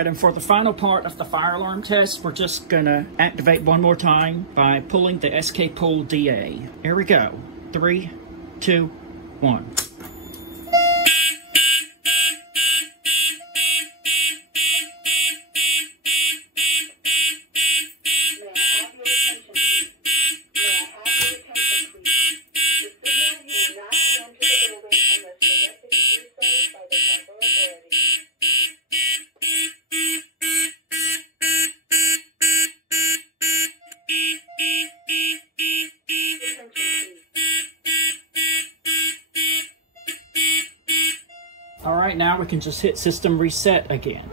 right, and for the final part of the fire alarm test, we're just gonna activate one more time by pulling the SK Pull DA. Here we go. 3, 2, 1. Alright, now we can just hit system reset again.